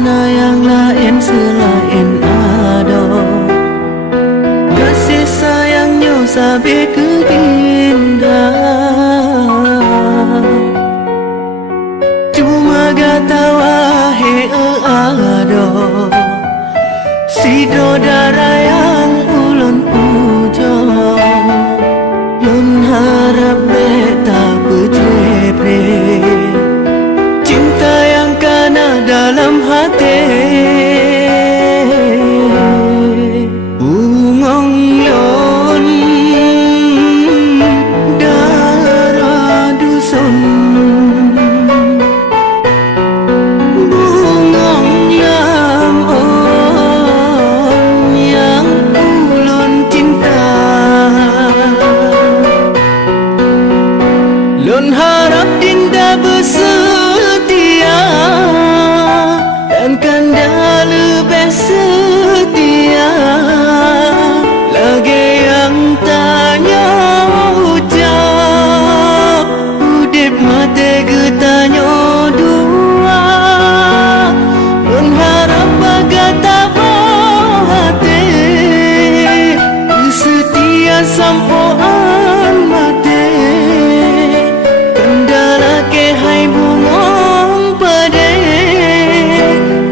mana yang lain selain ada. Kasih sayangnya sampai ke indah. Cuma gata wahe ada si dodara yang ulun puja. Lun harap beta berjepre cinta yang kana dalam hati. Bungong lon darah dusun, bungong lamon yang ulun cinta. Lun harap dinda bersetia dan kanda lebih setia. Lagi yang tanya ucap udip mati getanya dua. Lun harap bagai tabah hati setia sampoan mati. Kendala ke hai bungong pade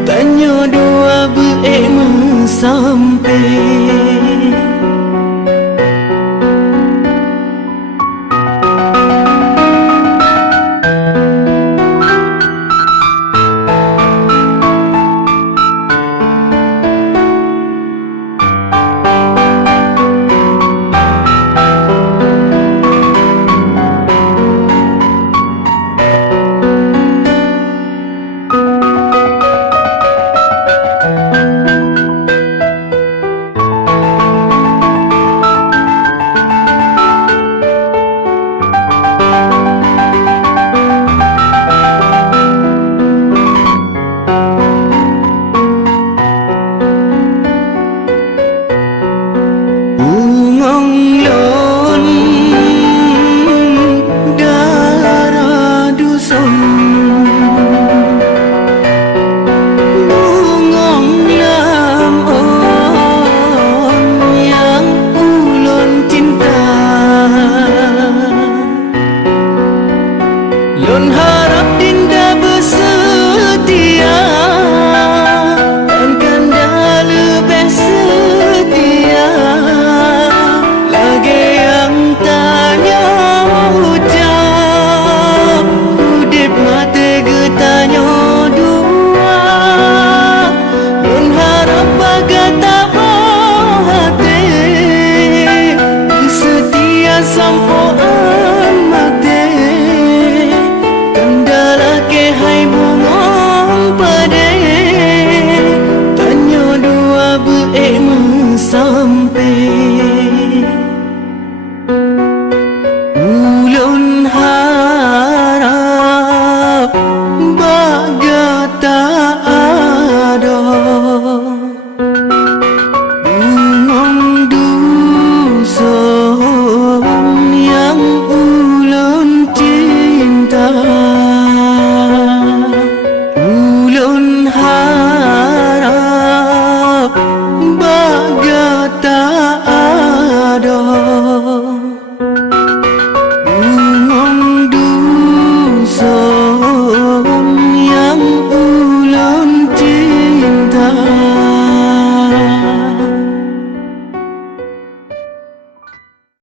tanyo dua beek sampai. Lun harap